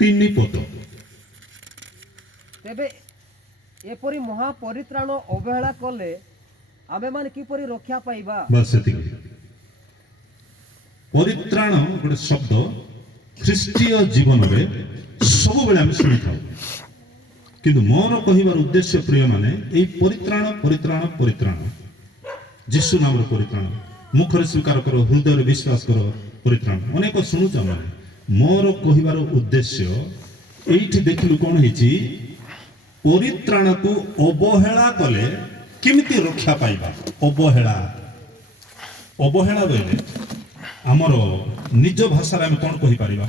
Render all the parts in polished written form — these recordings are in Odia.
ତିନି ପଦ। ତେବେ ଏପରି ମହାପରିତ୍ରାଣ ଅବହେଳା କଲେ ଆମେମାନେ କିପରି ରକ୍ଷା ପାଇବା? ବାସ୍ ସେତିକି। ପରିତ୍ରାଣ ଗୋଟେ ଶବ୍ଦ ଖ୍ରୀଷ୍ଟୀୟ ଜୀବନରେ ସବୁବେଳେ ଆମେ ଶୁଣିଥାଉ, କିନ୍ତୁ ମୋର କହିବାର ଉଦ୍ଦେଶ୍ୟ ପ୍ରିୟମାନେ, ଏଇ ପରିତ୍ରାଣ ପରିତ୍ରାଣ ପରିତ୍ରାଣ ଯୀଶୁ ନାମର ପରିତ୍ରାଣ, ମୁଖରେ ସ୍ୱୀକାର କର, ହୃଦୟରେ ବିଶ୍ୱାସ କର, ପରିତ୍ରାଣ ଅନେକ ଶୁଣୁଛ ମାନେ। ମୋର କହିବାର ଉଦ୍ଦେଶ୍ୟ ଏଇଠି ଦେଖିଲୁ କଣ ହେଇଛି, ପରିତ୍ରାଣକୁ ଅବହେଳା କଲେ କେମିତି ରକ୍ଷା ପାଇବା। ଅବହେଳା ଅବହେଳା ବୋଇଲେ ଆମର ନିଜ ଭାଷାରେ ଆମେ କଣ କହିପାରିବା,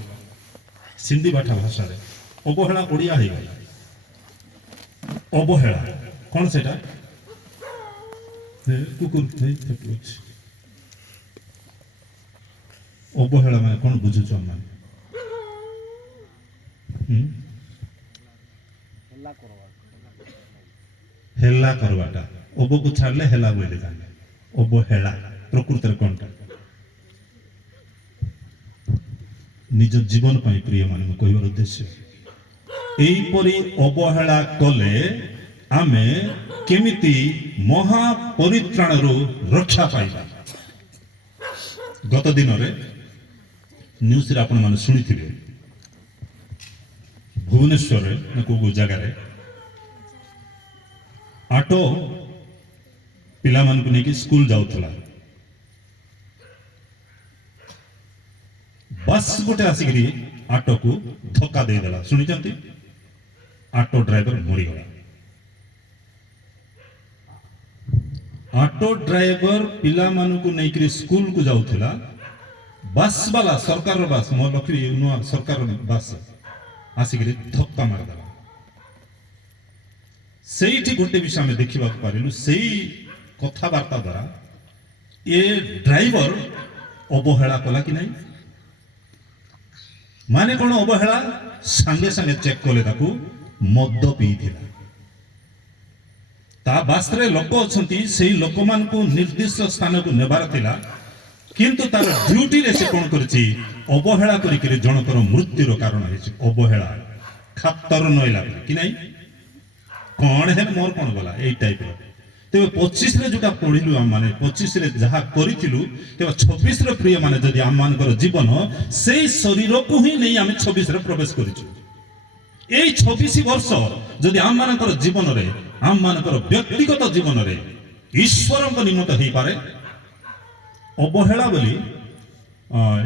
ସିନ୍ଧି ବାଠା ଭାଷାରେ ଅବହେଳା ଓଡ଼ିଆ ହେଇଗଲା। ଅବହେଳା କଣ ସେଟା? କୁକୁର ଅବହେଳା ମାନେ କଣ ବୁଝୁଛ ମାନେ? ହେଲା କରବାଟା, ଅବକୁ ଛାଡ଼ିଲେ ହେଲା ବୋଇଲେ ଜାଣିଲେ ଅବହେଳା ପ୍ରକୃତରେ କଣଟା? ନିଜ ଜୀବନ ପାଇଁ ପ୍ରିୟ ମାନେ ମୁଁ କହିବାର ଉଦ୍ଦେଶ୍ୟ, ଏଇପରି ଅବହେଳା କଲେ ଆମେ କେମିତି ମହାପରିତ୍ରାଣରୁ ରକ୍ଷା ପାଇବା। ଗତ ଦିନରେ ନ୍ୟୁଜରେ ଆପଣମାନେ ଶୁଣିଥିବେ, ଭୁବନେଶ୍ୱରରେ ନା କୋଉ ଜାଗାରେ ଅଟୋ ପିଲାମାନଙ୍କୁ ନେଇକି ସ୍କୁଲ ଯାଉଥିଲା, ବସ୍ ଗୋଟେ ଆସିକିରି ଅଟୋକୁ ଧକ୍କା ଦେଇଦେଲା। ଶୁଣିଛନ୍ତି? ଅଟୋ ଡ୍ରାଇଭର ମରିଗଲା। ଅଟୋ ଡ୍ରାଇଭର ପିଲାମାନଙ୍କୁ ନେଇକିରି ସ୍କୁଲକୁ ଯାଉଥିଲା, ବସ୍ ବାଲା ସରକାରର ବସ୍, ମୋ ଲକ୍ଷ୍ମୀ ନୂଆ ସରକାରର ବସ୍ ଆସିକିରି ଧକ୍କା ମାରିଦେଲା। ସେଇଠି ଗୋଟେ ବିଷୟ ଆମେ ଦେଖିବାକୁ ପାରିଲୁ, ସେଇ କଥାବାର୍ତ୍ତା ଦ୍ୱାରା ଏ ଡ୍ରାଇଭର ଅବହେଳା କଲା କି ନାହିଁ। ମାନେ କଣ ଅବହେଳା? ସାଙ୍ଗେ ସାଙ୍ଗେ ଚେକ୍ କଲେ ତାକୁ ମଦ ପିଇଥିଲା। ତା ବାସରେ ଲୋକ ଅଛନ୍ତି, ସେଇ ଲୋକମାନଙ୍କୁ ନିର୍ଦ୍ଦିଷ୍ଟ ସ୍ଥାନକୁ ନେବାର ଥିଲା, କିନ୍ତୁ ତାର ଡ୍ୟୁଟିରେ ସେ କଣ କରିଛି, ଅବହେଳା କରିକିରି ଜଣଙ୍କର ମୃତ୍ୟୁର କାରଣ ହେଇଛି। ଅବହେଳା ଖାତର ନଇଲା କି ନାହିଁ, କଣ ହେଲେ ମୋର କଣ ଗଲା, ଏଇ ଟାଇପର। ତେବେ 25ରେ ଯୋଉଟା ପଢିଲୁ ଆମେ ମାନେ, 25ରେ ଯାହା କରିଥିଲୁ, ତେବେ 26ରେ ପ୍ରିୟ ମାନେ ଯଦି ଆମମାନଙ୍କର ଜୀବନ ସେଇ ଶରୀରକୁ ହିଁ ନେଇ ଆମେ 26ରେ ପ୍ରବେଶ କରିଛୁ। ଏଇ 26 ବର୍ଷ ଯଦି ଆମମାନଙ୍କର ଜୀବନରେ, ଆମମାନଙ୍କର ବ୍ୟକ୍ତିଗତ ଜୀବନରେ ଈଶ୍ୱରଙ୍କ ନିମନ୍ତେ ହେଇପାରେ, ଅବହେଳା ବୋଲି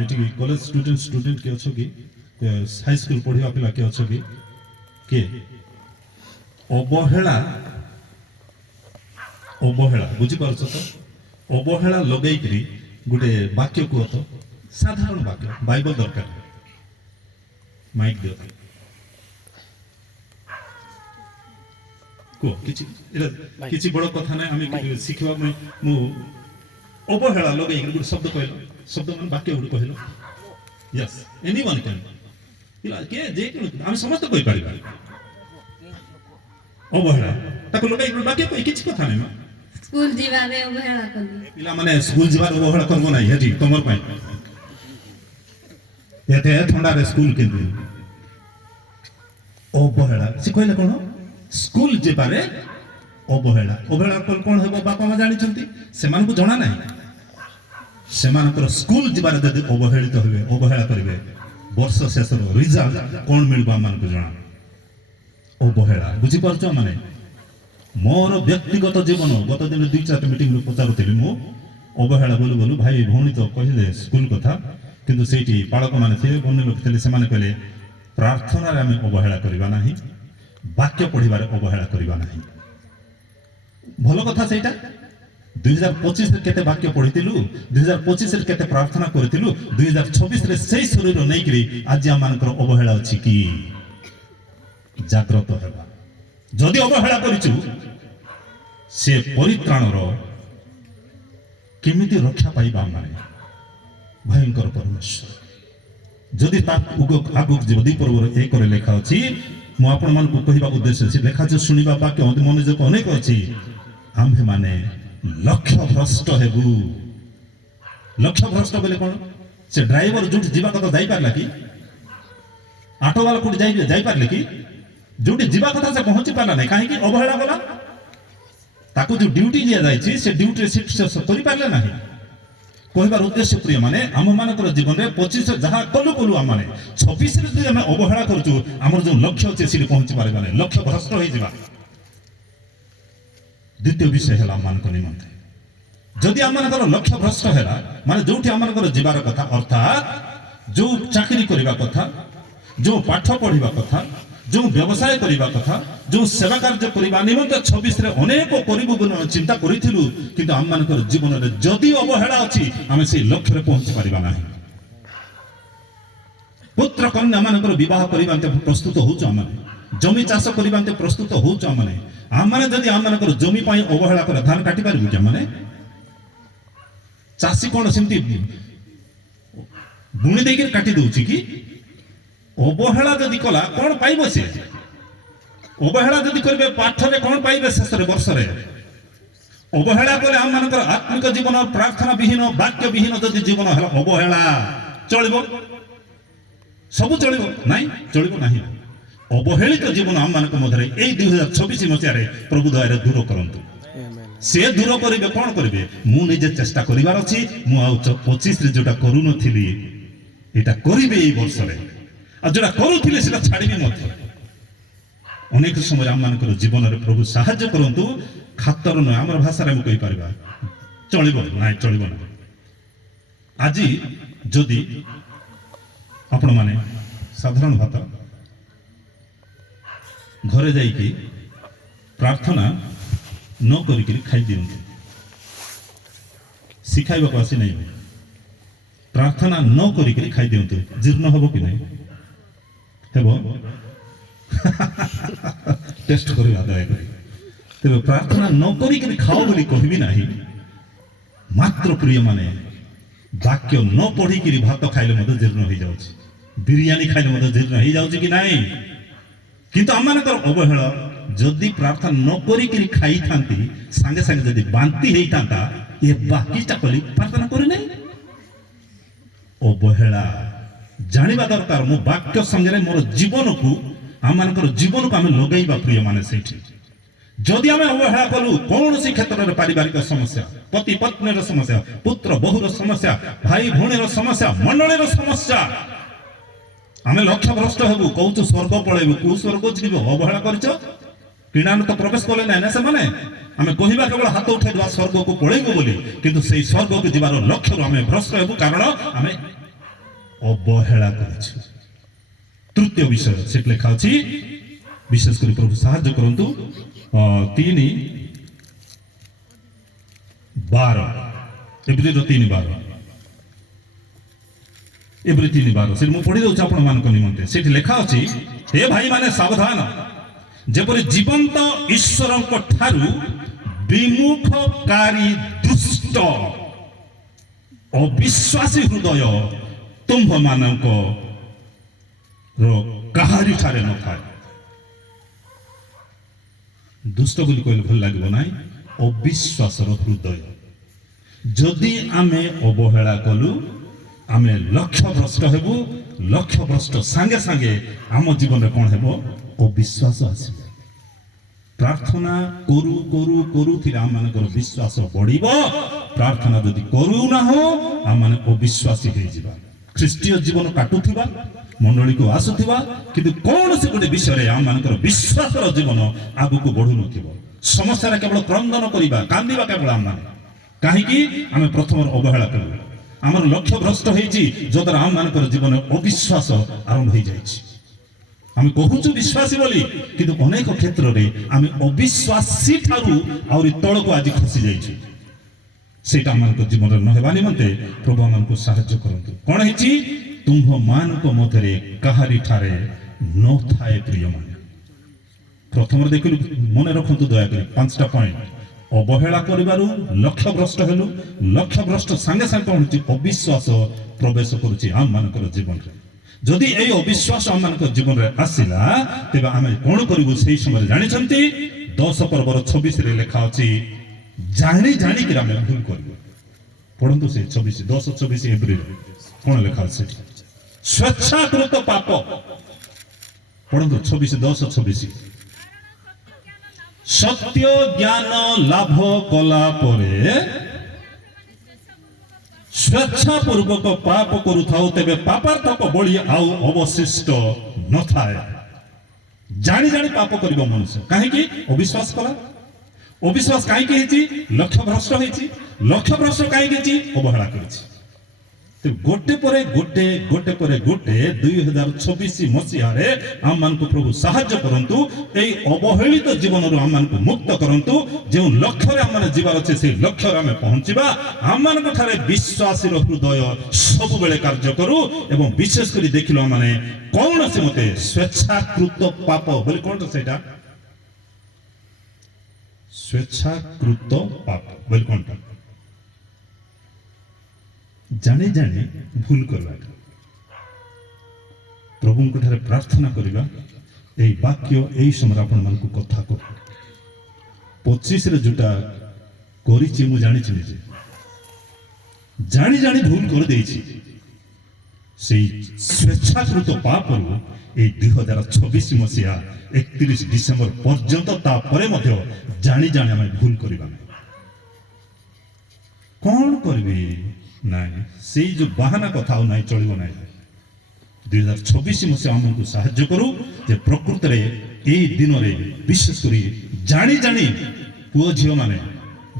ଏଠି କଲେଜ ଷ୍ଟୁଡେଣ୍ଟ କିଏ ଅଛ କି, ହାଇସ୍କୁଲ ପଢିବା ପିଲା କିଏ ଅଛ କି? କିଏ? ଅବହେଳା ଅବହେଳା ବୁଝିପାରୁଛ ତ? ଅବହେଳା ଲଗେଇକିରି ଗୋଟେ ବାକ୍ୟ କୁହ ତ, ସାଧାରଣ ବାକ୍ୟ, ବାଇବଲ ଦରକାର, ମାଇକ୍ ଦିଅ କୁହ। କିଛି ବଡ କଥା ନାହିଁ, ଆମେ ଶିଖିବା ପାଇଁ। ମୁଁ ଅବହେଳା ଲଗେଇକିରି ଗୋଟେ ଶବ୍ଦ କହିଲ, ଶବ୍ଦ ମାନେ ବାକ୍ୟ ଗୋଟେ କହିଲ। ୟେସ୍, ଏନିୱାନ୍ କ୍ୟାନ୍, ଯେ ଆମେ ସମସ୍ତେ କହିପାରିବା। ଅବହେଳା ତାକୁ ଲଗେଇକି ବାକ୍ୟ କହି କିଛି କଥା ନାହିଁ। ସ୍କୁଲ ଯିବାରେ ଅବହେଳା କଲି। ପିଲାମାନେ ସ୍କୁଲ ଯିବାର ଅବହେଳା କରିବ ନାହିଁ, ହେଠି ତମର ପାଇଁ ଏତେ ଥଣ୍ଡାରେ ସ୍କୁଲ କିନ୍ତୁ ଅବହେଳା। ସେ କହିଲେ କଣ, ସ୍କୁଲ ଯିବାରେ ଅବହେଳା। ଅବହେଳା କଲେ କଣ ହେବ ବାପା ମା ଜାଣିଛନ୍ତି, ସେମାନଙ୍କୁ ଜଣା ନାହିଁ। ସେମାନଙ୍କର ସ୍କୁଲ ଯିବାରେ ଯଦି ଅବହେଳିତ ହେବେ, ଅବହେଳା କରିବେ, ବର୍ଷ ଶେଷର ରିଜଲ୍ଟ କଣ ମିଳିବ ଆମମାନଙ୍କୁ ଜଣା। ଅବହେଳା ବୁଝିପାରୁଛ ମାନେ? ମୋର ବ୍ୟକ୍ତିଗତ ଜୀବନ, ଗତ ଦିନ 2-4ଟି ମିଟିଂରେ ପଚାରୁଥିଲି ମୁଁ, ଅବହେଳା ବୋଲୁ ବୋଲୁ ଭାଇ ଭଉଣୀ ତ କହିଲେ ସ୍କୁଲ କଥା, କିନ୍ତୁ ସେଇଠି ବାଳକମାନେ ଥିଲେ, ଅନ୍ୟ ଲୋକ ଥିଲେ, ସେମାନେ କହିଲେ ପ୍ରାର୍ଥନାରେ ଆମେ ଅବହେଳା କରିବା ନାହିଁ, ବାକ୍ୟ ପଢିବାରେ ଅବହେଳା କରିବା ନାହିଁ। ଭଲ କଥା ସେଇଟା। 2025ରେ କେତେ ବାକ୍ୟ ପଢିଥିଲୁ, 2025ରେ କେତେ ପ୍ରାର୍ଥନା କରିଥିଲୁ, 2026ରେ ସେଇ ଶରୀର ନେଇକିରି ଆଜି ଆମମାନଙ୍କର ଅବହେଳା ଅଛି କି? ଜାଗ୍ରତ ହେବା। ଯଦି ଅବହେଳା କରିଛୁ, ସେ ପରିତ୍ରାଣର କେମିତି ରକ୍ଷା ପାଇବା ମାନେ? ଭୟଙ୍କର ପରମେଶ୍ୱର ଯଦି ତା ଆଗକୁ ଯିବ। 2 ପର୍ବର 1ରେ ଲେଖା ଅଛି, ମୁଁ ଆପଣମାନଙ୍କୁ କହିବା ଉଦ୍ଦେଶ୍ୟ ଅଛି, ଲେଖା ଯେ ଶୁଣିବା ବାକ୍ୟ ମନୋଯୋଗ ଅନେକ ଅଛି, ଆମ୍ଭେମାନେ ଲକ୍ଷ୍ୟ ଭ୍ରଷ୍ଟ ହେବୁ। ଲକ୍ଷ୍ୟ ଭ୍ରଷ୍ଟ ବୋଲେ କଣ? ସେ ଡ୍ରାଇଭର ଯୋଉଠି ଯିବା କଥା ଯାଇପାରିଲା କି? ଆଠବାଲା କୋଉଠି ଯାଇପାରିଲେ କି? ଯୋଉଠି ଯିବା କଥା ସେ ପହଞ୍ଚି ପାରିଲା ନାହିଁ, କାହିଁକି? ଅବହେଳା କଲା। ତାକୁ ଯୋଉ ଡ୍ୟୁଟି ଦିଆଯାଇଛି ସେ ଡ୍ୟୁଟିରେ ସେ କରିପାରିଲେ ନାହିଁ। କହିବାର ଉଦ୍ଦେଶ୍ୟ ପ୍ରିୟ ମାନେ, ଆମ ମାନଙ୍କର ଜୀବନରେ 25 ଯାହା କଲୁ ଆମେ 26ରେ ଯଦି ଆମେ ଅବହେଳା କରୁଛୁ, ଆମର ଯୋଉ ଲକ୍ଷ୍ୟ ଅଛି ସେଠି ପହଞ୍ଚି ପାରିବା ନାହିଁ, ଲକ୍ଷ୍ୟ ଭ୍ରଷ୍ଟ ହେଇଯିବା। ଦ୍ୱିତୀୟ ବିଷୟ ହେଲା ଆମମାନଙ୍କ ନିମନ୍ତେ, ଯଦି ଆମମାନଙ୍କର ଲକ୍ଷ୍ୟ ଭ୍ରଷ୍ଟ ହେଲା ମାନେ ଯୋଉଠି ଆମମାନଙ୍କର ଯିବାର କଥା, ଅର୍ଥାତ୍ ଯୋଉ ଚାକିରି କରିବା କଥା, ଯୋଉ ପାଠ ପଢିବା କଥା, ଯୋଉ ବ୍ୟବସାୟ କରିବା କଥା, ଯୋଉ ସେବା କାର୍ଯ୍ୟ କରିବା ନିମନ୍ତେ 26ରେ ଅନେକ କରିବୁ ବୋଲି ଚିନ୍ତା କରିଥିଲୁ, କିନ୍ତୁ ଆମମାନଙ୍କର ଜୀବନରେ ଯଦି ଅବହେଳା ଅଛି, ଆମେ ସେଇ ଲକ୍ଷ୍ୟରେ ପହଞ୍ଚି ପାରିବା ନାହିଁ। ପୁତ୍ର କନ୍ୟା ମାନଙ୍କର ବିବାହ କରିବା ପ୍ରସ୍ତୁତ ହଉଛୁ, ଆମେ ଜମି ଚାଷ କରିବା ପ୍ରସ୍ତୁତ ହଉଛୁ। ଆମେ ଯଦି ଆମମାନଙ୍କର ଜମି ପାଇଁ ଅବହେଳା କଲେ ଧାନ କାଟି ପାରିବୁ କି? ଆମେ ଚାଷୀ କଣ ସେମିତି ବୁଣି ଦେଇକି କାଟି ଦଉଛି କି? ଅବହେଳା ଯଦି କଲା କଣ ପାଇବ ସେ? ଅବହେଳା ଯଦି କରିବେ ପାଠରେ କଣ ପାଇବେ ଶେଷରେ ବର୍ଷରେ? ଅବହେଳା କଲେ ଆମମାନଙ୍କର ଆତ୍ମିକ ଜୀବନ, ପ୍ରାର୍ଥନା ବିହୀନ, ବାକ୍ୟ ବିହୀନ ଯଦି ଜୀବନ ହେଲା, ଅବହେଳା ଚଳିବ? ସବୁ ଚଳିବ? ନାଇଁ, ଚଳିବ ନାହିଁ। ଅବହେଳିତ ଜୀବନ ଆମମାନଙ୍କ ମଧ୍ୟରେ ଏଇ 2026 ମସିହାରେ ପ୍ରଭୁ ଦୟାରେ ଦୂର କରନ୍ତୁ। ସେ ଦୂର କରିବେ, କଣ କରିବେ? ମୁଁ ନିଜେ ଚେଷ୍ଟା କରିବାର ଅଛି, ମୁଁ ଆଉ 25ରେ ଯୋଉଟା କରୁନଥିଲି ଏଇଟା କରିବେ ଏଇ ବର୍ଷରେ, ଆଉ ଯୋଉଟା କରୁଥିଲେ ସେଟା ଛାଡ଼ିବି ମଧ୍ୟ। ଅନେକ ସମୟରେ ଆମମାନଙ୍କର ଜୀବନରେ ପ୍ରଭୁ ସାହାଯ୍ୟ କରନ୍ତୁ। ଖାତର ନୁହେଁ, ଆମର ଭାଷାରେ ଆମେ କହିପାରିବା ଚଳିବ, ନାଇଁ ଚଳିବ ନାହିଁ। ଆଜି ଯଦି ଆପଣମାନେ ସାଧାରଣ ଭାତ ଘରେ ଯାଇକି ପ୍ରାର୍ଥନା ନ କରିକି ଖାଇଦିଅନ୍ତୁ, ଶିଖାଇବାକୁ ଆସି ନାହିଁ, ପ୍ରାର୍ଥନା ନ କରିକି ଖାଇଦିଅନ୍ତୁ, ଜୀର୍ଣ୍ଣ ହବ କି ନାହିଁ? ହେବ? ଟେଷ୍ଟ କରିବା ଦୟାକରି। ତେବେ ପ୍ରାର୍ଥନା ନ କରିକି ଖାଅ ବୋଲି କହିବି ନାହିଁ, ମାତ୍ର ପ୍ରିୟ ମାନେ ବାକ୍ୟ ନ ପଢିକି ଭାତ ଖାଇଲେ ମଧ୍ୟ ଜୀର୍ଣ୍ଣ ହେଇଯାଉଛି, ବିରିୟାନୀ ଖାଇଲେ ମଧ୍ୟ ଜୀର୍ଣ୍ଣ ହେଇଯାଉଛି କି ନାହିଁ? କିନ୍ତୁ ଆମମାନଙ୍କର ଅବହେଳା, ଯଦି ପ୍ରାର୍ଥନା ନ କରିକି ଖାଇଥାନ୍ତି, ସାଙ୍ଗେ ସାଙ୍ଗେ ଯଦି ବାନ୍ତି ହେଇଥାନ୍ତା, ଏ ବାକିଟା କରି ପ୍ରାର୍ଥନା କରିନାହିଁ। ଅବହେଳା ଜାଣିବା ଦରକାର। ମୁଁ ବାକ୍ୟ ସାଙ୍ଗରେ ମୋର ଜୀବନକୁ, ଆମମାନଙ୍କର ଜୀବନକୁ ଆମେ ଲଗେଇବା ପ୍ରିୟ ମାନେ ସେଇଠି। ଯଦି ଆମେ ଅବହେଳା କଲୁ କୌଣସି କ୍ଷେତ୍ରରେ, ପାରିବାରିକ ସମସ୍ୟା, ପତି ପତ୍ନୀର ସମସ୍ୟା, ପୁତ୍ର ବୋହୁର ସମସ୍ୟା, ଭାଇ ଭଉଣୀର ସମସ୍ୟା, ମଣ୍ଡଳୀର ସମସ୍ୟା, ଆମେ ଲକ୍ଷ୍ୟ ଭ୍ରଷ୍ଟ ହେବୁ। କହୁଛୁ ସ୍ୱର୍ଗ ପଳେଇବୁ, କୋଉ ସ୍ୱର୍ଗ ଯିବ? ଅବହେଳା କରିଛ, କିଣାନ ତ ପ୍ରବେଶ କଲେ ନାହିଁ ନା ସେମାନେ। ଆମେ କହିବା କେବଳ ହାତ ଉଠାଇଦେବା ସ୍ୱର୍ଗକୁ ପଳେଇବୁ ବୋଲି, କିନ୍ତୁ ସେଇ ସ୍ୱର୍ଗକୁ ଯିବାର ଲକ୍ଷ୍ୟରୁ ଆମେ ଭ୍ରଷ୍ଟ ହେବୁ, କାରଣ ଆମେ ଅବହେଳା କରିଛୁ। ତୃତୀୟ ବିଷୟ ସେଠି ଲେଖା ଅଛି, ବିଶେଷ କରି ପ୍ରଭୁ ସାହାଯ୍ୟ କରନ୍ତୁ, 3:12 ଏପ୍ରିଲ 3:12 ଏପ୍ରିଲ 3:12 ସେଠି ମୁଁ ପଢି ଦଉଛି ଆପଣମାନଙ୍କ ନିମନ୍ତେ। ସେଠି ଲେଖା ଅଛି, ହେ ଭାଇମାନେ ସାବଧାନ, ଯେପରି ଜୀବନ୍ତ ଈଶ୍ୱରଙ୍କ ଠାରୁ ବିମୁଖକାରୀ ଦୁଷ୍ଟ ଅବିଶ୍ୱାସୀ ହୃଦୟ ତୁମ୍ଭମାନଙ୍କ କାହାରି ଠାରେ ନଥାଏ। ଦୁଷ୍ଟ ବୋଲି କହିଲେ ଭଲ ଲାଗିବ ନାହିଁ, ଅବିଶ୍ୱାସର ହୃଦୟ। ଯଦି ଆମେ ଅବହେଳା କଲୁ, ଆମେ ଲକ୍ଷ୍ୟ ଭ୍ରଷ୍ଟ ହେବୁ। ଲକ୍ଷ୍ୟ ଭ୍ରଷ୍ଟ ସାଙ୍ଗେ ସାଙ୍ଗେ ଆମ ଜୀବନରେ କଣ ହେବ? ଅବିଶ୍ୱାସ ଆସିବ। ପ୍ରାର୍ଥନା କରୁ କରୁ କରୁଥିଲେ ଆମମାନଙ୍କର ବିଶ୍ୱାସ ବଢିବ। ପ୍ରାର୍ଥନା ଯଦି କରୁନାହୁଁ, ଆମମାନେ ଅବିଶ୍ୱାସୀ ହେଇଯିବା। ଖ୍ରୀଷ୍ଟୀୟ ଜୀବନ କାଟୁଥିବା, ମଣ୍ଡଳୀକୁ ଆସୁଥିବା, କିନ୍ତୁ କୌଣସି ଗୋଟେ ବିଷୟରେ ଆମମାନଙ୍କର ବିଶ୍ୱାସର ଜୀବନ ଆଗକୁ ବଢୁନଥିବ। ସମସ୍ୟାରେ କେବଳ କ୍ରନ୍ଦନ କରିବା, କାନ୍ଦିବା କେବଳ ଆମମାନେ। କାହିଁକି? ଆମେ ପ୍ରଥମରୁ ଅବହେଳା କଲୁ, ଆମର ଲକ୍ଷ୍ୟ ଭ୍ରଷ୍ଟ ହେଇଛି, ଯଦ୍ୱାରା ଆମମାନଙ୍କର ଜୀବନରେ ଅବିଶ୍ୱାସ ଆରମ୍ଭ ହେଇଯାଇଛି। ଆମେ କହୁଛୁ ବିଶ୍ୱାସୀ ବୋଲି, କିନ୍ତୁ ଅନେକ କ୍ଷେତ୍ରରେ ଆମେ ଅବିଶ୍ୱାସୀ ଠାରୁ ଆହୁରି ତଳକୁ ଆଜି ଖସି ଯାଇଛୁ। ସେଇଟା ଆମମାନଙ୍କ ଜୀବନରେ ନ ହେବା ନିମନ୍ତେ ପ୍ରଭୁ ଆମମାନଙ୍କୁ ସାହାଯ୍ୟ କରନ୍ତୁ। କଣ ହେଇଛି? ତୁମ୍ଭମାନଙ୍କ ମଧ୍ୟରେ କାହାରି ଠାରେ ନଥାଏ ପ୍ରିୟମାନେ। ପ୍ରଥମରେ ଦେଖିଲୁ, ମନେ ରଖନ୍ତୁ ଦୟାକରି 5ଟା ପଏଣ୍ଟ। ଅବହେଳା କରିବାରୁ ଲକ୍ଷ୍ୟ ଭ୍ରଷ୍ଟ ହେଲୁ। ଲକ୍ଷ୍ୟ ଭ୍ରଷ୍ଟ ସାଙ୍ଗେ ସାଙ୍ଗେ କଣ ହେଉଛି? ଅବିଶ୍ୱାସ ପ୍ରବେଶ କରୁଛି ଆମମାନଙ୍କର ଜୀବନରେ। ଯଦି ଏଇ ଅବିଶ୍ୱାସ ଆମମାନଙ୍କ ଜୀବନରେ ଆସିଲା, ତେବେ ଆମେ କଣ କରିବୁ ସେଇ ସମୟରେ ଜାଣିଛନ୍ତି? 10 ପର୍ବର 26ରେ ଲେଖା ଅଛି, ଜାଣି ଜାଣିକି ଆମେ ଭୁଲ କରିବୁ। ପଢନ୍ତୁ ସେ 10:24 ଏପ୍ରିଲ କଣ ଲେଖା ଅଛି ସେଠି? ସ୍ୱେଚ୍ଛାକୃତ ପାପ ପଢନ୍ତୁ 26:10-26 ସତ୍ୟ ଜ୍ଞାନ ଲାଭ କଲା ପରେ ସ୍ୱେଚ୍ଛା ପୂର୍ବକ ପାପ କରୁଥାଉ ତେବେ ପାପାର୍ଥକ ବଳି ଆଉ ଅବଶିଷ୍ଟ ନଥାଏ। ଜାଣି ଜାଣି ପାପ କରିବ ମନୁଷ୍ୟ, କାହିଁକି? ଅବିଶ୍ୱାସ କଲା। ଅବିଶ୍ୱାସ କାହିଁକି ହେଇଛି? ଲକ୍ଷ୍ୟ ଭ୍ରଷ୍ଟ ହେଇଛି। ଲକ୍ଷ୍ୟ ଭ୍ରଷ୍ଟ କାହିଁକି ହେଇଛି? ଅବହେଳା କରିଛି। ଗୋଟେ ପରେ ଗୋଟେ 2026 ମସିହାରେ ଆମମାନଙ୍କୁ ପ୍ରଭୁ ସାହାଯ୍ୟ କରନ୍ତୁ। ଏଇ ଅବହେଳିତ ଜୀବନରୁ ଆମମାନଙ୍କୁ ମୁକ୍ତ କରନ୍ତୁ। ଯେଉଁ ଲକ୍ଷ୍ୟରେ ଆମମାନେ ଯିବାର ଅଛି ସେଇ ଲକ୍ଷ୍ୟରେ ଆମେ ପହଞ୍ଚିବା। ଆମମାନଙ୍କ ଠାରେ ବିଶ୍ୱାସୀର ହୃଦୟ ସବୁବେଳେ କାର୍ଯ୍ୟ କରୁ। ଏବଂ ବିଶେଷ କରି ଦେଖିଲୁ ଆମମାନେ କୌଣସି ମତେ ସ୍ୱେଚ୍ଛାକୃତ ପାପ ବୋଲି କଣ ସେଇଟା? ସ୍ୱେଚ୍ଛାକୃତ ପାପ ବୋଲି କଣଟା? ଜାଣି ଜାଣି ଭୁଲ କରିବା। ପ୍ରଭୁଙ୍କ ଠାରେ ପ୍ରାର୍ଥନା କରିବା। এই ବାକ୍ୟ এই ସମୟରେ ଆପଣମାନଙ୍କୁ କଥା କରୁ। 25ରେ ଯୋଉଟା କରିଛି ମୁଁ ଜାଣିଛି ନିଜେ ଜାଣି ଜାଣି ଭୁଲ କରିଦେଇଛି। ସେଇ ସ୍ୱେଚ୍ଛାକୃତ ପାପରୁ এই 2026 ମସିହା 31 ଡିସେମ୍ବର ପର୍ଯ୍ୟନ୍ତ ତାପରେ ମଧ୍ୟ ଜାଣି ଜାଣି ଆମେ ଭୁଲ କରିବା। କଣ କରିବି? ନାଇଁ, ସେଇ ଯୋଉ ବାହାନା କଥା ଆଉ ନାଇଁ, ଚଳିବ ନାହିଁ। 2026 ମସିହା ଆମକୁ ସାହାଯ୍ୟ କରୁ ଯେ ପ୍ରକୃତରେ এই ଦିନରେ ବିଶେଷ କରି ଜାଣି ଜାଣି ପୁଅ ଝିଅ ମାନେ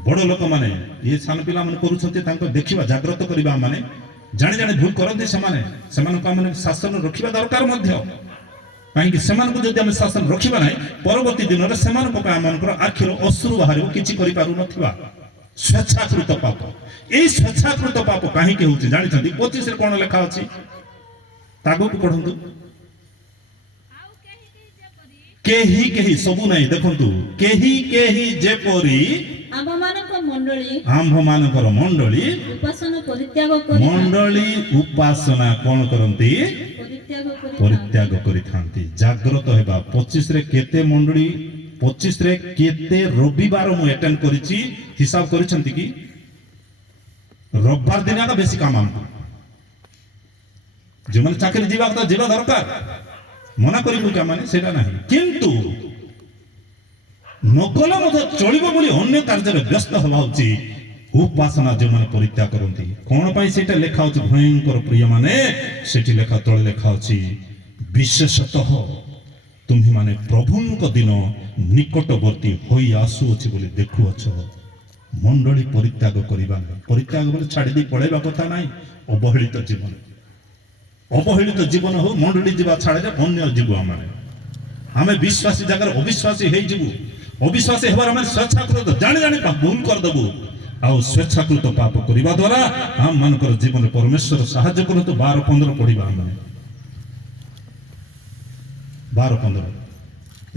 ବଡ଼ ଲୋକମାନେ ଇଏ ସାନ ପିଲାମାନେ କରୁଛନ୍ତି ତାଙ୍କ ଦେଖିବା, ଜାଗ୍ରତ କରିବା। ମାନେ ଜାଣି ଜାଣି ଭୁଲ କରନ୍ତି ସେମାନଙ୍କୁ ଆମେ ଶାସନ ରଖିବା ଦରକାର ମଧ୍ୟ। କାହିଁକି? ସେମାନଙ୍କୁ ଯଦି ଆମେ ଶାସନ ରଖିବା ନାହିଁ, ପରବର୍ତ୍ତୀ ଦିନରେ ସେମାନଙ୍କ ପାଇଁ ଆମମାନଙ୍କର ଆଖିର ଅଶ୍ରୁ ବାହାରିବ, କିଛି କରିପାରୁନଥିବା। ସ୍ୱେଚ୍ଛାକୃତ ପାପ। এই ସ୍ୱେଚ୍ଛାକୃତ ପାପ କାହିଁକି ହେଉଛି ଜାଣିଛନ୍ତି? 25ରେ କଣ ଲେଖା ଅଛି? ତାଗକୁ ପଢନ୍ତୁ। କେହି କେହି ସବୁ ନାହିଁ, ଦେଖନ୍ତୁ, କେହି କେହି ଯେପରି ଆମ୍ଭମାନଙ୍କର ମଣ୍ଡଳୀ ଉପାସନା କଣ କରନ୍ତି? ପରିତ୍ୟାଗ କରିଥାନ୍ତି। ଜାଗ୍ରତ ହେବା। 25ରେ କେତେ ମଣ୍ଡଳୀ? 25ରେ କେତେ ରବିବାର ମୁଁ ଆଟେଣ୍ଡ କରିଛି ହିସାବ କରିଛନ୍ତି କି? ରବିବାର ଦିନ ଆକା ବେଶୀ କାମ ଆମକୁ। ଯେଉଁମାନେ ଚାକିରି ଯିବା କଥା ଯିବା ଦରକାର, ମନା କରିବୁ କି ଆମେ ସେଇଟା ନାହିଁ, କିନ୍ତୁ ନଗଲେ ମଧ୍ୟ ଚଳିବ ବୋଲି ଅନ୍ୟ କାର୍ଯ୍ୟରେ ବ୍ୟସ୍ତ ହେବା ହଉଛି ଉପାସନା ଯେଉଁମାନେ ପରିତ୍ୟାଗ କରନ୍ତି। କଣ ପାଇଁ ସେଇଟା ଲେଖା ହଉଛି? ଭୟଙ୍କର ପ୍ରିୟମାନେ, ସେଠି ଲେଖା ତଳେ ଲେଖା ଅଛି ବିଶେଷତଃ ତୁମ୍ଭେମାନେ ପ୍ରଭୁଙ୍କ ଦିନ ନିକଟବର୍ତ୍ତୀ ହୋଇ ଆସୁଅଛି ବୋଲି ଦେଖୁଅଛ। ମଣ୍ଡଳୀ ପରିତ୍ୟାଗ କରିବା ନାହିଁ। ପରିତ୍ୟାଗ ବୋଲି ଛାଡ଼ି ଦେଇ ପଳେଇବା କଥା ନାହିଁ। ଅବହେଳିତ ଜୀବନ, ଅବହେଳିତ ଜୀବନ ହଉ, ମଣ୍ଡଳୀ ଯିବା ଛାଡ଼ିଲେ ଅନ୍ୟ ଯିବୁ। ଆମେ ବିଶ୍ୱାସୀ ଜାଗାରେ ଅବିଶ୍ୱାସୀ ହେଇଯିବୁ। ଅବିଶ୍ୱାସୀ ହେବାର ଆମେ ସ୍ୱେଚ୍ଛାକୃତ ଜାଣି ଜାଣି ଭୁଲ କରିଦେବୁ। ଆଉ ସ୍ୱେଚ୍ଛାକୃତ ପାପ କରିବା ଦ୍ୱାରା ଆମମାନଙ୍କର ଜୀବନରେ ପରମେଶ୍ୱର ସାହାଯ୍ୟ କରନ୍ତୁ। 12-15 ପଢିବା ଆମେ। 12-15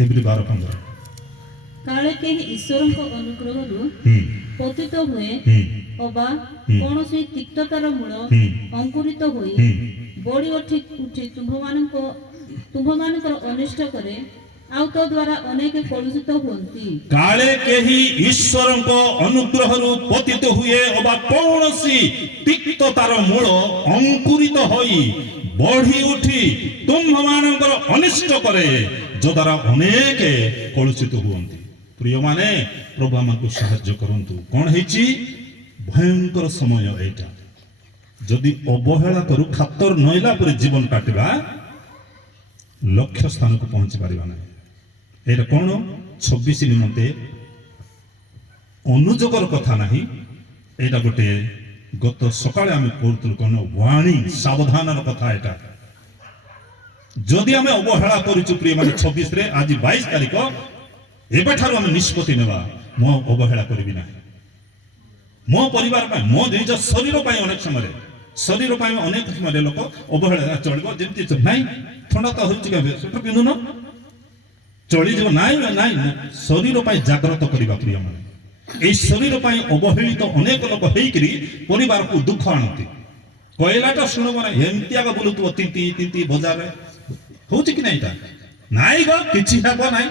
ଏଭଳି 12-15 କାଳେ କେହି ଈଶ୍ୱରଙ୍କ ଅନୁଗ୍ରହରୁ ପତିତ ହୁଏ ଅବା କୌଣସି ତିକ୍ତତାର ମୂଳ ଅଙ୍କୁରିତ ହୋଇ ବଢି ଉଠି ତୁମ୍ଭମାନଙ୍କର ଅନିଷ୍ଟ କରେ, ଆଉ ତ ଦ୍ୱାରା ଅନେକ କଳୁଷିତ ହୁଅନ୍ତି। କାଳେ କେହି ଈଶ୍ୱରଙ୍କ ଅନୁଗ୍ରହରୁ ପତିତ ହୁଏ ଅବା କୌଣସି ତିକ୍ତତାର ମୂଳ ଅଙ୍କୁରିତ ହୋଇ ବଢି ଉଠି ତୁମ୍ଭମାନଙ୍କର ଅନିଷ୍ଟ କରେ, ଯଦ୍ୱାରା ଅନେକ କଳୁଷିତ ହୁଅନ୍ତି। ପ୍ରିୟମାନେ, ପ୍ରଭୁ ଆମକୁ ସାହାଯ୍ୟ କରନ୍ତୁ। କଣ ହେଇଛି? ଭୟଙ୍କର ସମୟ ଏଇଟା। ଯଦି ଅବହେଳା କରୁ, ଖାତର ନଇଲା ପରେ ଜୀବନ କାଟିବା, ଲକ୍ଷ୍ୟ ସ୍ଥାନକୁ ପହଞ୍ଚି ପାରିବା ନାହିଁ। ଏଇଟା କଣ? 26 ନିମନ୍ତେ ଅନୁଯୋଗର କଥା ନାହିଁ। ଏଇଟା ଗୋଟେ ଗତ ସକାଳେ ଆମେ ପଢୁଥିଲୁ, କଣ ୱାର୍ଣ୍ଣିଂ, ସାବଧାନର କଥା। ଏଇଟା ଯଦି ଆମେ ଅବହେଳା କରୁଛୁ ପ୍ରିୟମାନେ, 26ରେ ଆଜି 22 ତାରିଖ, ଏବେଠାରୁ ଆମେ ନିଷ୍ପତ୍ତି ନେବା, ମୁଁ ଅବହେଳା କରିବି ନାହିଁ। ମୋ ପରିବାର ପାଇଁ, ମୋ ନିଜ ଶରୀର ପାଇଁ, ଅନେକ ସମୟରେ ଶରୀର ପାଇଁ ଅନେକ ସମୟରେ ଲୋକ ଅବହେଳା ଚଳିବ, ଯେମିତି ନାଇଁ ଥଣ୍ଡା ତ ହେଉଛି କେବେ ସେଠୁ ପିନ୍ଧୁନ ଚଳିଯିବ, ନାଇଁ ନାଇଁ, ଶରୀର ପାଇଁ ଜାଗ୍ରତ କରିବା ପ୍ରିୟମାନେ। এই ଶରୀର ପାଇଁ ଅବହେଳିତ ଅନେକ ଲୋକ ହେଇକିରି ପରିବାରକୁ ଦୁଃଖ ଆଣନ୍ତି। କହିଲାଟା ଶୁଣିବ ନାହିଁ, ଏମିତି ଆଗ ବୁଲୁଥିବ ତିନ୍ତି ତିନ୍ତି ବଜାରରେ, ହଉଛି କି ନାଇଁ? ନାଇଁ ଗ କିଛି ହେବ ନାହିଁ।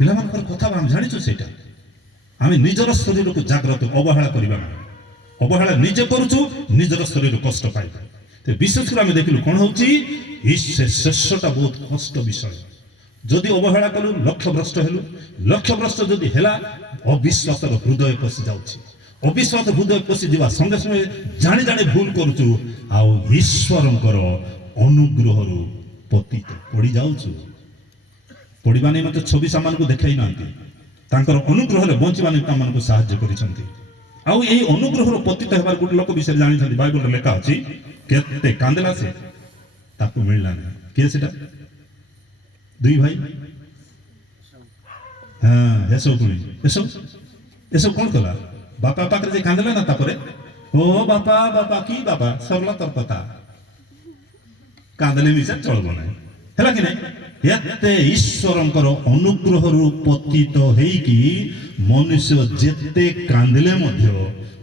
ପିଲାମାନଙ୍କର କଥା ଆମେ ଜାଣିଛୁ ସେଇଟା। ଆମେ ନିଜର ଶରୀରକୁ ଜାଗ୍ରତ, ଅବହେଳା କରିବା ନାହିଁ। ଅବହେଳା ନିଜେ କରୁଛୁ, ନିଜର ଶରୀର କଷ୍ଟ ପାଇବ। ते विशेष कर आम देखिलु कौन होची शेषटा बहुत कष्ट विषय जदि अवहेला कलु लक्ष्य भ्रष्ट हेलु लक्ष्य भ्रष्ट जदि हेला अविश्वास हृदय पशि जाउछि अविश्वास हृदय पशि जीवा संगे संगे जानी जानी भूल करूचु आ ईश्वरंकर अनुग्रहरु पतित पड़ी जाउछु पढ़िबा नहीं मते छवि सामान को देखाई नांती तांकर अनुग्रह रे बंचिबा नहीं तामान को सहाय्य करिसंती आउ एई अनुग्रह रो पतित हेबार गुट लोक विषय जानि छथि बाइबल रे लेखा अछि केते कांदेला से ताकू मिलला नहीं के सेटा दुई भाई हां एसो पुनी एसो कोन कला बापा पाखरे जे कांदेला ना तापरे ओ बापा बापा की बापा सरला तर कथा कांदले मिसा चलबो नाही हैला कि नाही एते ईश्वरंकर अनुग्रहरु पतित हेइकी मनुष्य जेते कांदिले मध्य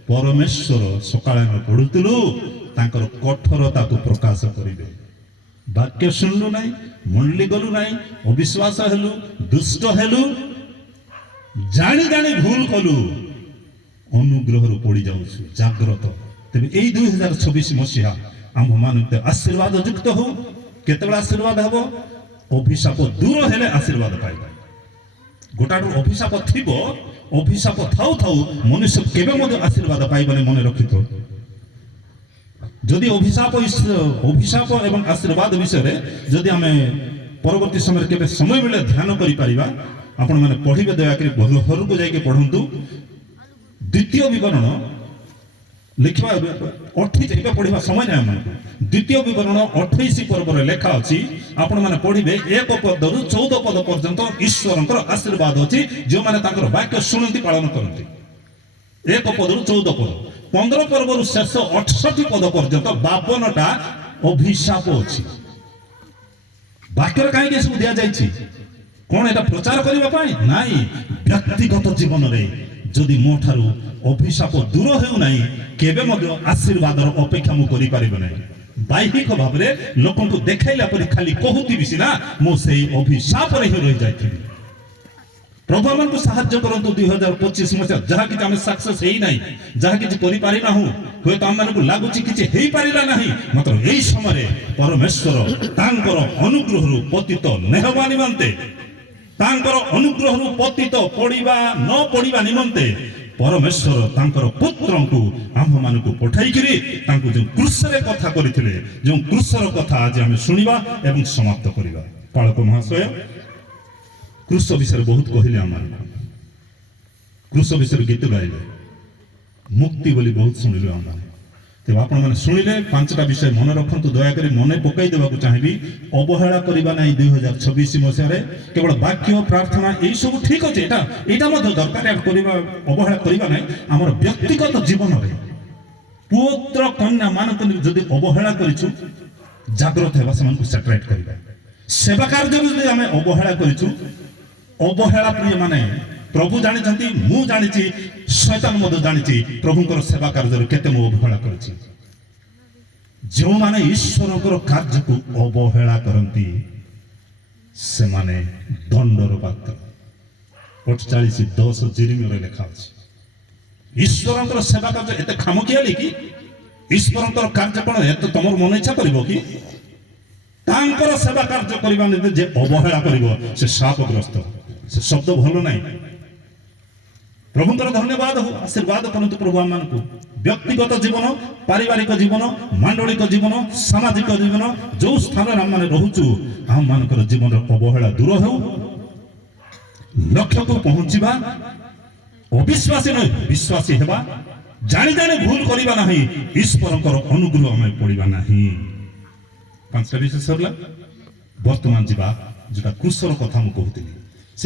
परमेश्वर सकाळे हम पढुतलु तांकर कठोरता को प्रकाश करिवे वाक्य सुनलु नाही मुंडली गलु नाही अविश्वास हेलु दुष्ट हेलु जानी जानी भूल कलु अनुग्रहरु पड़ी जाउछु जागृत तबे एई 2026 मसिहा आम मानते आशीर्वाद युक्त हो केतबेला आशीर्वाद हबो अभिशाप दूर हेले आशीर्वाद पाइबा गोटाडू अभिशाप थिबो अभिशाप थाउ थाउ मनुष्य केबे मधे आशीर्वाद पाइबने मने रखितो जदि अभिशाप एवं आशीर्वाद विषय रे जदि आमे परवर्ती समय केबे समय मिले ध्यान करि परिबा आपण माने पढिबे दया करी घर को जाके पढंतु द्वितीय विवरण लिखवा 28 पढ़ा समय ना द्वितीय विवरण 28 पर्व लेखा अच्छी आपण मैंने पढ़े 1 पद रु 14 पद पर्यंत ईश्वर आशीर्वाद अच्छी जो मैंने वाक्य शुणती पालन करती 1 पद रु 14 पद 15 पर्व रु शेष 68 पद पर्यंत 52टा अभिशाप अच्छी वाक्य कहीं सब दि जाए कौन एटा प्रचार करने नाई व्यक्तिगत जीवन में जदि मो ठारू अभिशाप दूर हेउ नाही केबे मध्य आशीर्वाद अपेक्षा मु करि परिबो नाही बाह्यिक भाव रे लोकन को देखाइला परि खाली कहूती बिसिना मो सेई अभिशाप रे रहि जाइथिबि प्रभु मन को सहाय्य करंतु 2025 मसिया जहा कि हम सक्सेस हेई नाही जहा कि करि पारि ना हूं होय त हम मन को लागुची किछि हेई पारिला नाही मात्र एई समय रे परमेश्वर तांकर अनुग्रह रु पतित नेहवा निमंते तांकर अनुग्रह रु पतित पड़िबा न पड़िबा निमंते परमेश्वर तांकर पुत्र को आम मान को पठाई करी तांको जो क्रूस रे कथा करथिले जो क्रूस रो कथा आज हम सुनिबा एवं समाप्त करिबा पालक महाशय क्रूस विषय बहुत कहिले आम क्रूस विषय गीत गाइले मुक्ति बोली बहुत सुनिले आम तेज आपण मैंने शुणिले 5टा विषय मन रखु दयाक मन पकई देवा चाहिए अवहेला करवा ना 2026 मसीह केवल वाक्य प्रार्थना यही सब ठीक अच्छे यहाँ दरकार अवहेला करवा ना आम व्यक्तिगत जीवन में पुत्र कन्या मान जदि अवहेला करूँ जागृत होगा से सेटरेट करवा सेवा कार्य आम अवहेला करूँ अवहेला प्रिय माने प्रभु जानी मु जानी शैतान मध्य जानी प्रभुंकर सेवा कार्य केते मु अवहेला करछि जो माने ईश्वरकर कार्य को अवहेला करंती से माने दंडर पात्र 48:10 जेरेमिया रे लिखा अछि ईश्वरकर सेवा कार्य एते खामकियाली कि ईश्वरकर कार्य कोन एते तमर मन इच्छा करबो कि तांकर सेवा कार्य करबा ने जे अवहेला करबो से शापग्रस्त से शब्द भलो नहीं प्रभुंकर धन्यवाद हो आशीर्वाद करंतु प्रभु मान को व्यक्तिगत जीवन पारिवारिक जीवन मांडलिक जीवन सामाजिक जीवन जो स्थान हम माने रहउचु हम मानकर जीवन अवहेला दूर हो लक्ष्य को पहुंचीबा अविश्वासी न विश्वासी हेबा जानि जानि भूल करिबा नाही ईश्वरकर अनुग्रह हमें पड़िबा नाही 5टा विषय सरला वर्तमान जीवा जेटा क्रूसर कथा मु कहउतिली